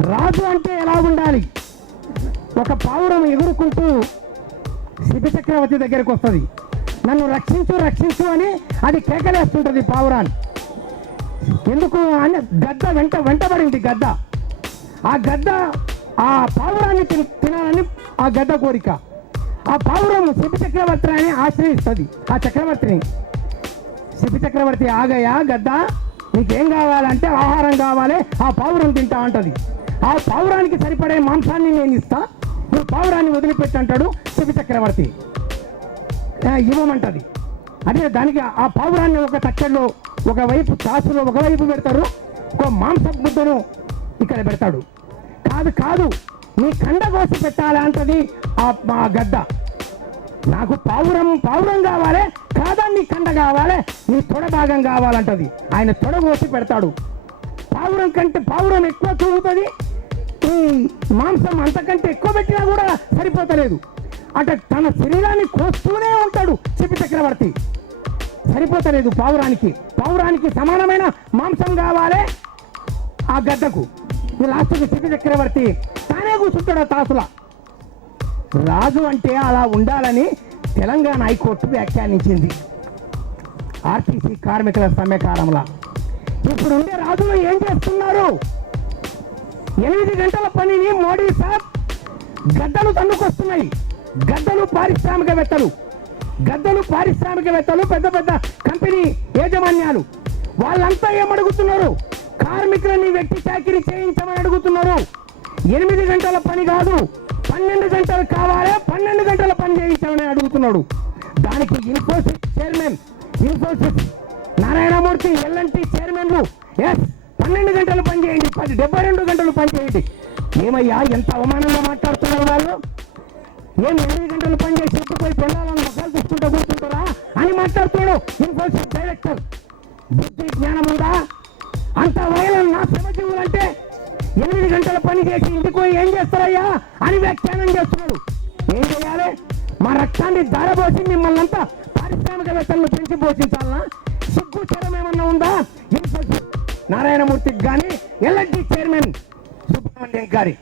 రాజు అంటే ఎలా ఉండాలి? ఒక పావురం ఎగురుకుంటూ శిబి చక్రవర్తి దగ్గరికి వస్తుంది. నన్ను రక్షించు రక్షించు అని అది కేకలేస్తుంటుంది పావురాన్ని. ఎందుకు అని గద్ద వెంట వెంటబడింది గద్ద. ఆ గద్ద ఆ పావురాన్ని తిన- తినాలని ఆ గద్ద కోరిక. ఆ పావురం శిబి చక్రవర్తిని ఆశ్రయిస్తుంది. ఆ చక్రవర్తిని. శిబి చక్రవర్తి ఆగయ్యా గద్ద నీకేం కావాలంటే ఆహారం కావాలి ఆ పావురం తింటా అంటది. ఆ పావురానికి సరిపడే మాంసాన్ని నేను ఇస్తా. నువ్వు పావురాన్ని వదిలిపెట్టి అంటాడు శిబి చక్రవర్తి. ఇవ్వమంటది. అదే దానికి ఆ పావురాన్ని ఒక తట్టెల్లో ఒకవైపు తాసులో ఒకవైపు పెడతారు. ఒక మాంస ముద్దను ఇక్కడ పెడతాడు. కాదు కాదు నీ కండ కోసి పెట్టాలంటది ఆ మా గద్ద నాకు పావురం పావురం కావాలి కాదా నీ కండ కావాలి నీ తొడ భాగం కావాలంటది. ఆయన తొడ కోసి పెడతాడు. పావురం కంటే పావురం ఎక్కువ చూపుతుంది ఈ మాంసం అంతకంటే ఎక్కువ పెట్టినా కూడా సరిపోతలేదు. అంటే తన శరీరాన్ని కోస్తూనే ఉంటాడు చెప్పి చక్రవర్తి. సరిపోతలేదు పావురానికి. పావురానికి సమానమైన మాంసం కావాలి ఆ గద్దకు ఈ లాస్ట్కి చెప్పి చక్రవర్తి తానే కూర్చుంటాడు ఆ తాసుల. రాజు అంటే అలా ఉండాలని తెలంగాణ హైకోర్టు వ్యాఖ్యానించింది. ఆర్టీసీ కార్మికుల సమ్మె కాలంలో. ఇప్పుడు ఉండే రాజులు ఏం చేస్తున్నారు? ఎనిమిది గంటల పనిని మోడీ సాబ్ గద్దలు తన్నుకొస్తున్నాయి. గద్దలు పారిశ్రామికవేత్తలు. గద్దలు పారిశ్రామికవేత్తలు పెద్ద పెద్ద కంపెనీ యాజమాన్యాలు. వాళ్ళంతా ఏమడుగుతున్నారు? కార్మికులని వ్యక్తి చాకరీ చేయించమని అడుగుతున్నారు. ఎనిమిది గంటల పని కాదు పన్నెండు గంటలు కావాలి పన్నెండు గంటల పని చేయించమని అడుగుతున్నాడు. దానికి Infosys chairman Infosys Narayana Murthy LNT చైర్మన్లు. ఎస్ పది డెబ్బై రెండు గంటలు పనిచేయండి ఏమయ్యా ఎంత అవమానంగా మాట్లాడుతున్నారు వాళ్ళు? ఏం ఎనిమిది గంటలు పని చేసి పోయి పిల్లలను మొక్కలు తీసుకుంటూ కూర్చుంటారా? అని మాట్లాడుతున్నాడు ఇన్ఫోసిస్ డైరెక్టర్. బుద్ధి జ్ఞానం ఉందా? అంత వయలం నా శ్రమజీవులు అంటే ఎనిమిది గంటల పని చేసి ఇంటికి పోయి ఏం చేస్తారయ్యా? అని వ్యాఖ్యానం చేస్తున్నాడు. ఏం చేయాలి? మా రక్తాన్ని దారబోసి మిమ్మల్ని అంతా పారిశ్రామికవేత్తలను పెంచి పోషించాలనా? సిగ్గు చరం ఏమన్నా ఉందా? నారాయణమూర్తికి కానీ ఎల్ఎన్టీ చైర్మన్ సుబ్రహ్మణ్యం గారి